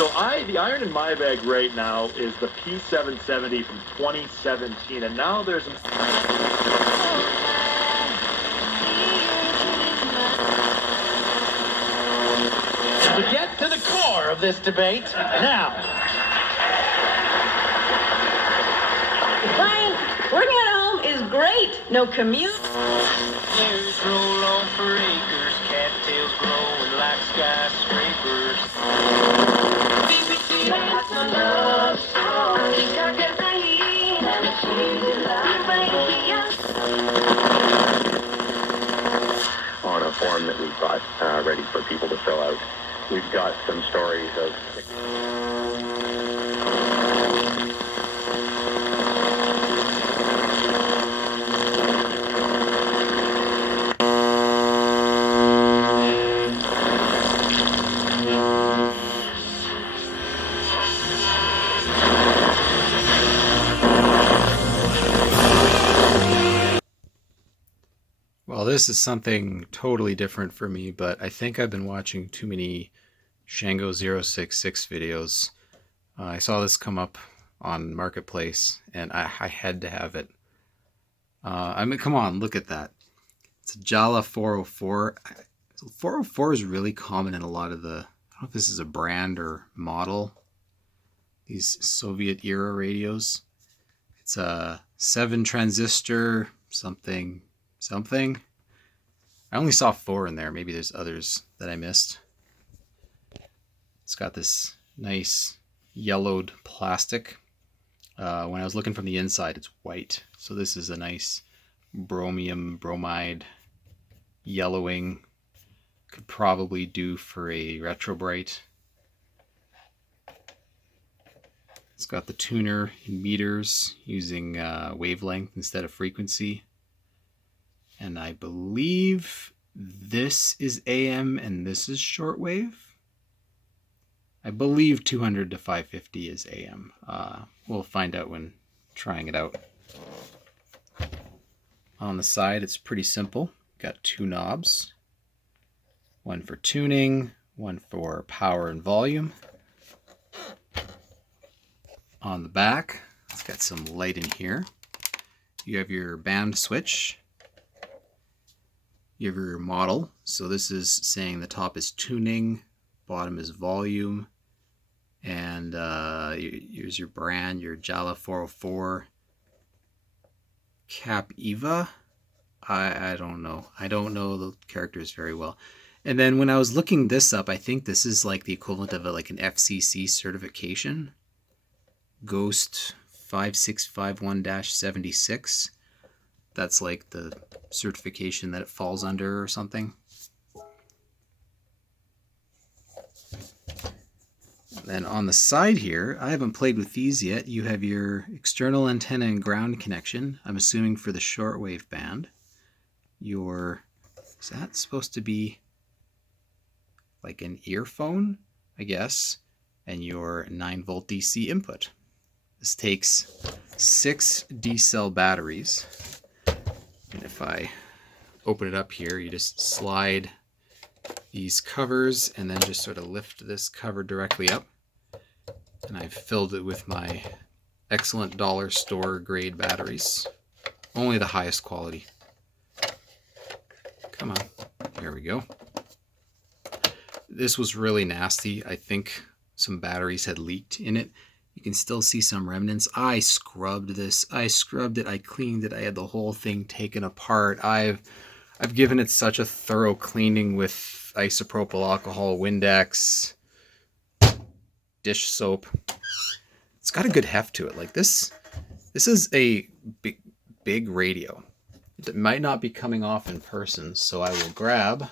So the iron in my bag right now is the P770 from 2017, and now there's an... To get to the core of this debate, now. Brian, working at home is great. No commute. There's roll on for acres, cattails growing like skyscrapers. On a form that we've got ready for people to fill out, we've got some stories of... Well, this is something totally different for me, but I think I've been watching too many Shango 066 videos. I saw this come up on Marketplace, and I had to have it. I mean, come on, look at that. It's a GJALA-404. 404 is really common in a lot of the... I don't know if this is a brand or model. These Soviet-era radios. It's a 7 transistor something. I only saw 4 in there. Maybe there's others that I missed. It's got this nice yellowed plastic. When I was looking from the inside, it's white. So this is a nice bromide yellowing. Could probably do for a retro bright. It's got the tuner in meters using wavelength instead of frequency. And I believe this is AM and this is shortwave. I believe 200 to 550 is AM. We'll find out when trying it out. On the side, it's pretty simple. Got 2 knobs. One for tuning, one for power and volume. On the back, it's got some light in here. You have your band switch. You have your model. So this is saying the top is tuning, bottom is volume, and here's your brand, your GJALA-404 ЧАПП-IVA. I don't know. I don't know the characters very well. And then when I was looking this up, I think this is like the equivalent of like an FCC certification. Ghost 5651-76. That's like the certification that it falls under or something. And then on the side here, I haven't played with these yet. You have your external antenna and ground connection. I'm assuming for the shortwave band. Is that supposed to be like an earphone, I guess? And your 9-volt DC input. This takes 6 D-cell batteries. And if I open it up here, you just slide these covers and then just sort of lift this cover directly up. And I've filled it with my excellent dollar store grade batteries. Only the highest quality. Come on. There we go. This was really nasty. I think some batteries had leaked in it. You can still see some remnants. I scrubbed this. I scrubbed it. I cleaned it. I had the whole thing taken apart. I've given it such a thorough cleaning with isopropyl alcohol, Windex, dish soap. It's got a good heft to it. Like this is a big radio. It might not be coming off in person, so I will grab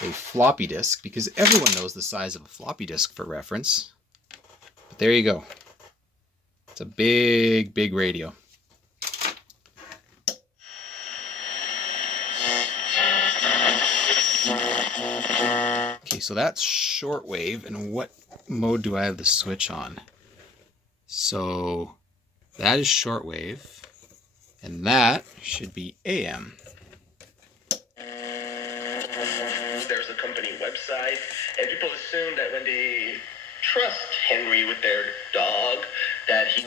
a floppy disk because everyone knows the size of a floppy disk for reference. But there you go. It's a big radio. Okay, so that's shortwave, and what mode do I have the switch on? So that is shortwave, and that should be AM. There's a company website, and people assume that when they trust Henry with their dog, that he...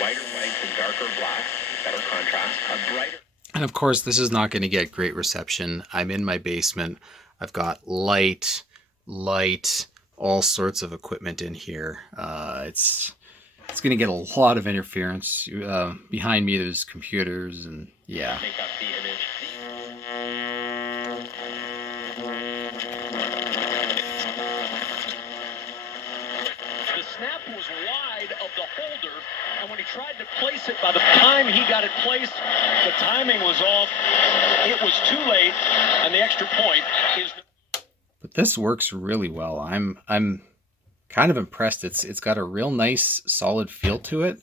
Whiter whites and darker blacks, better contrast, a brighter... And of course, this is not going to get great reception. I'm in my basement. I've got light, all sorts of equipment in here. It's going to get a lot of interference. Behind me, there's computers, and yeah. Make up the image. The snap was wide of the holder, and when he tried to place it, by the time he got it placed, the timing was off. It was too late, and the extra point is... But this works really well. I'm kind of impressed. It's got a real nice, solid feel to it.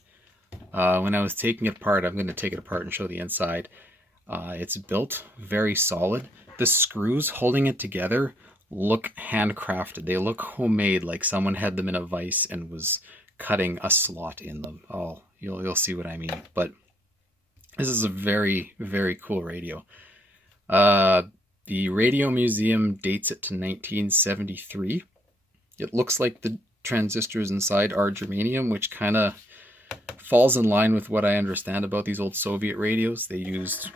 When I was taking it apart, I'm going to take it apart and show the inside. It's built very solid. The screws holding it together look handcrafted. They look homemade, like someone had them in a vise and was cutting a slot in them. Oh, you'll see what I mean. But this is a very, very cool radio. The Radio Museum dates it to 1973. It looks like the transistors inside are germanium, which kind of falls in line with what I understand about these old Soviet radios. They used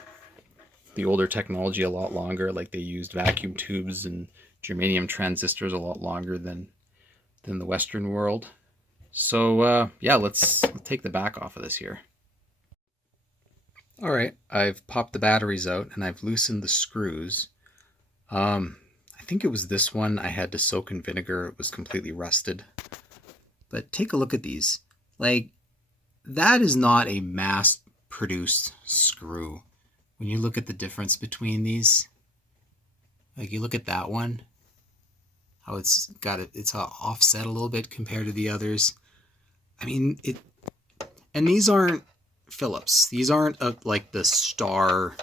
the older technology a lot longer, like they used vacuum tubes and germanium transistors a lot longer than the Western world. So yeah, let's take the back off of this here. All right, I've popped the batteries out and I've loosened the screws. I think it was this one I had to soak in vinegar. It was completely rusted. But take a look at these. Like, that is not a mass-produced screw. When you look at the difference between these, like you look at that one, how it's offset a little bit compared to the others. I mean, and these aren't Phillips. These aren't like the star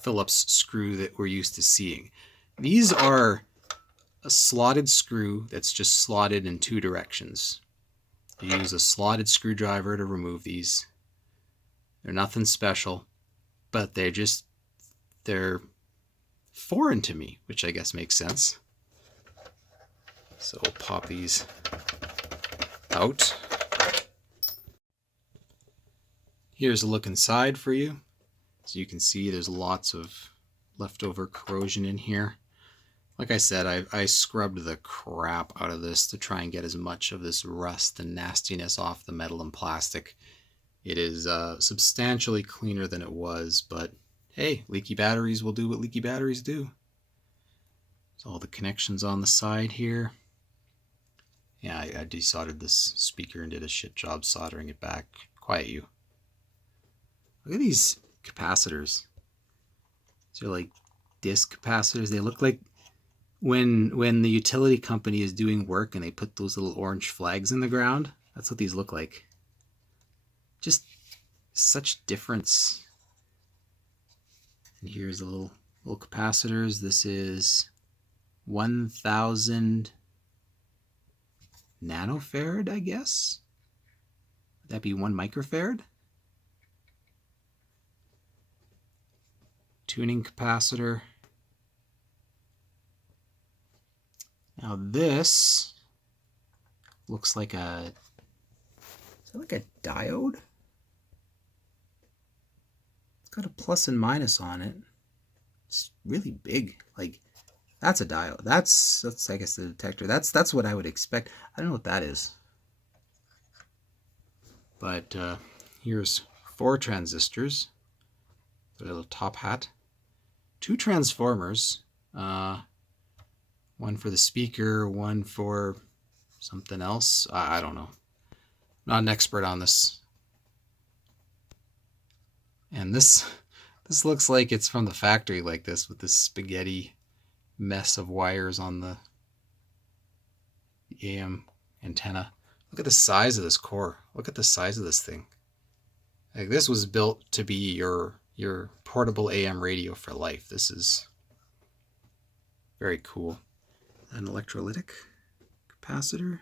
Phillips screw that we're used to seeing. These are a slotted screw that's just slotted in two directions. You use a slotted screwdriver to remove these. They're nothing special, but they're foreign to me, which I guess makes sense. So we'll pop these out. Here's a look inside for you. So you can see there's lots of leftover corrosion in here. Like I said, I scrubbed the crap out of this to try and get as much of this rust and nastiness off the metal and plastic. It is substantially cleaner than it was, but hey, leaky batteries will do what leaky batteries do. So all the connections on the side here. Yeah, I desoldered this speaker and did a shit job soldering it back. Quiet you. Look at these capacitors. They're like disc capacitors. They look like when the utility company is doing work and they put those little orange flags in the ground. That's what these look like. Just such difference. And here's the little capacitors. This is 1000 nanofarad, I guess. Would that be 1 microfarad? Tuning capacitor. Now this looks like is that like a diode? It's got a plus and minus on it. It's really big. Like, that's a diode. That's I guess the detector. That's what I would expect. I don't know what that is. But here's 4 transistors. The little top hat. 2 transformers. One for the speaker, one for something else. I don't know. Not an expert on this. And this looks like it's from the factory like this, with this spaghetti mess of wires on the AM antenna. Look at the size of this core. Look at the size of this thing. Like, this was built to be your portable AM radio for life. This is very cool. An electrolytic capacitor.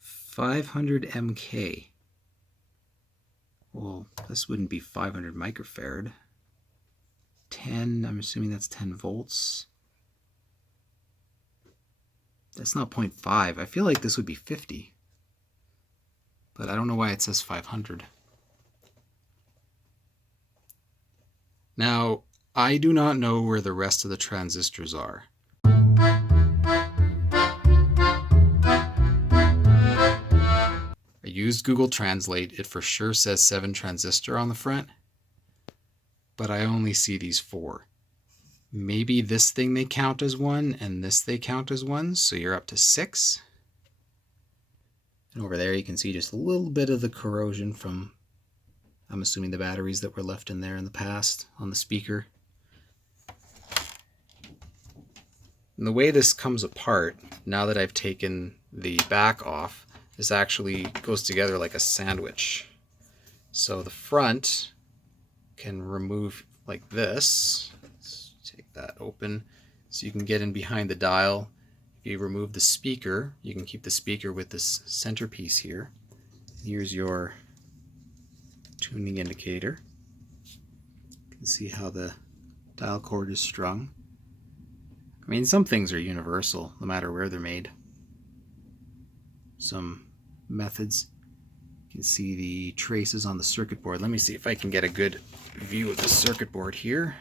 500 MK. Well, this wouldn't be 500 microfarad. 10, I'm assuming that's 10 volts. That's not 0.5. I feel like this would be 50. But I don't know why it says 500. Now, I do not know where the rest of the transistors are. I used Google Translate. It for sure says 7 transistor on the front, but I only see these 4. Maybe this thing they count as 1 and this they count as 1, so you're up to 6. And over there you can see just a little bit of the corrosion from, I'm assuming, the batteries that were left in there in the past on the speaker. And the way this comes apart, now that I've taken the back off, this actually goes together like a sandwich. So the front can remove like this. Let's take that open so you can get in behind the dial. If you remove the speaker, you can keep the speaker with this centerpiece here. Here's your tuning indicator. You can see how the dial cord is strung. I mean, some things are universal, no matter where they're made. Some methods. You can see the traces on the circuit board. Let me see if I can get a good view of the circuit board here.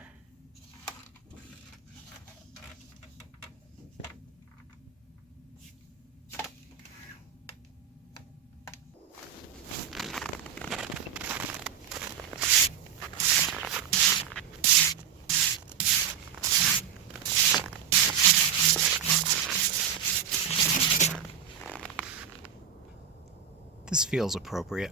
This feels appropriate.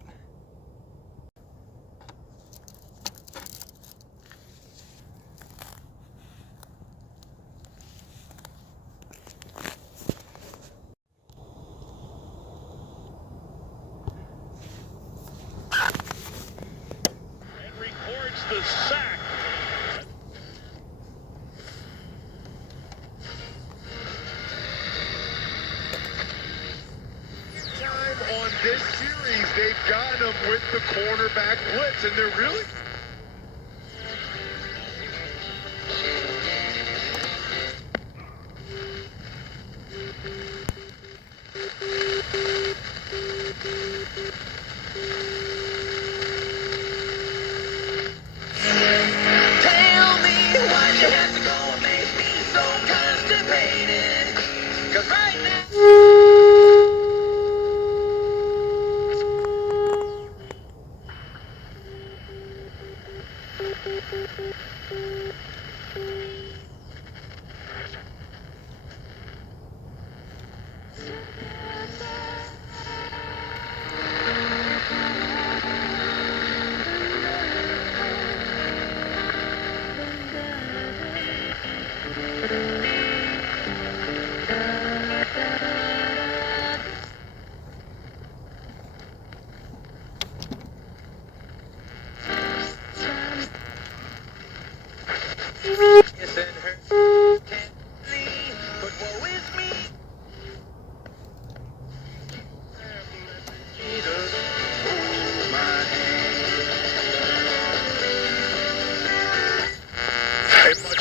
And records the sack. On this series, they've gotten them with the cornerback blitz, and they're really... Tell me why you have to go and make me so constipated. 'Cause right now...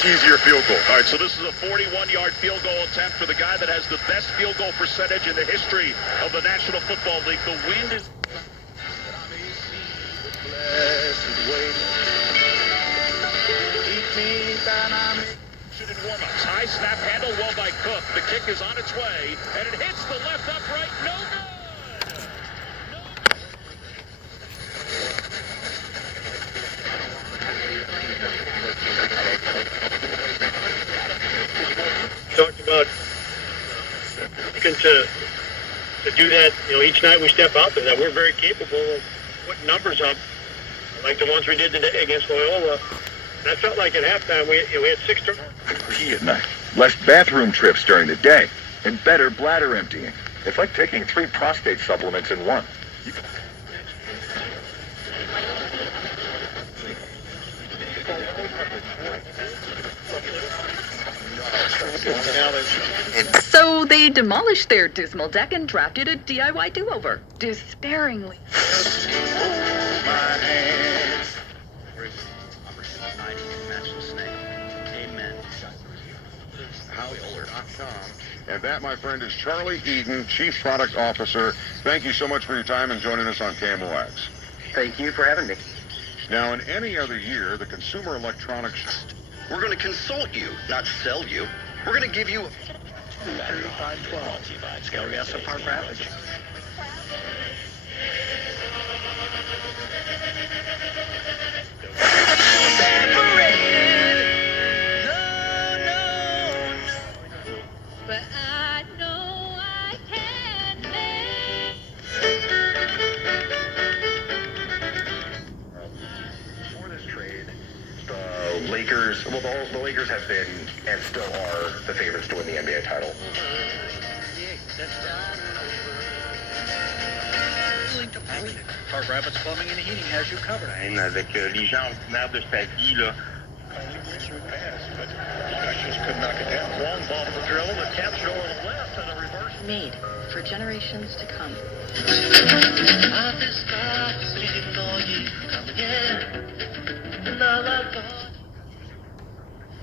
Easier field goal. All right, so this is a 41-yard field goal attempt for the guy that has the best field goal percentage in the history of the National Football League. The wind is... In warm-ups. High snap handle well by Cook. The kick is on its way, and it hits the left upright. No good! Talked about looking to do that, each night we step out there, that we're very capable of putting numbers up, like the ones we did today against Loyola. And I felt like at halftime we had 6 turnovers. At night. Less bathroom trips during the day, and better bladder emptying. It's like taking 3 prostate supplements in one. So they demolished their dismal deck and drafted a DIY do-over, despairingly. my hands. And that, my friend, is Charlie Eden, Chief Product Officer. Thank you so much for your time and joining us on KMOX. Thank you for having me. Now, in any other year, the Consumer Electronics... We're going to consult you, not sell you. We're going to give you 3512. Scale gas to Park Rapids. But I know I can make. For this trade, the Lakers, well, the Lakers have been and still are the favorites to win the NBA title. Park Rapids Plumbing and Heating has you covered. Avec les gens ordinaires de sa vie, là. Could knock it down. Long ball to the drill, the capture over the left and a reverse. Made for generations to come.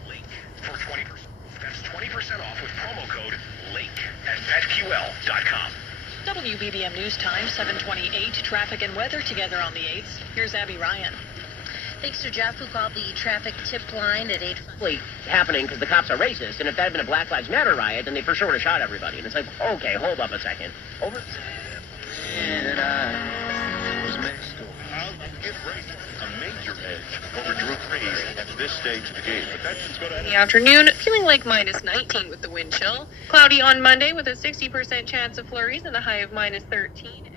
Link for 20%. That's 20% off with promo code LINK at petql.com. WBBM News Time, 7:28. Traffic and weather together on the 8s. Here's Abby Ryan. Thanks to Jeff, who called the traffic tip line at 8. Happening because the cops are racist, and if that had been a Black Lives Matter riot, then they for sure would have shot everybody. And it's like, okay, hold up a second. Over. A major edge over Drew Brees at this stage of the game. But that's just going In the afternoon, feeling like minus 19 with the wind chill. Cloudy on Monday with a 60% chance of flurries and a high of minus 13.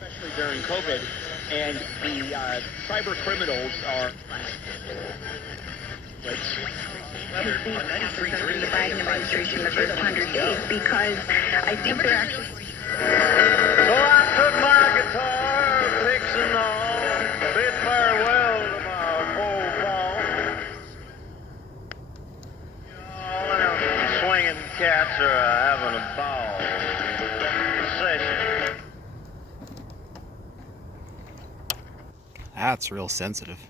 Especially during COVID, and the cyber criminals are. The Biden administration the first 100 days because I think they're actually. So I took my guitar, fixing on, bid farewell to my old ball. All them swinging cats are having a ball. Session. That's real sensitive.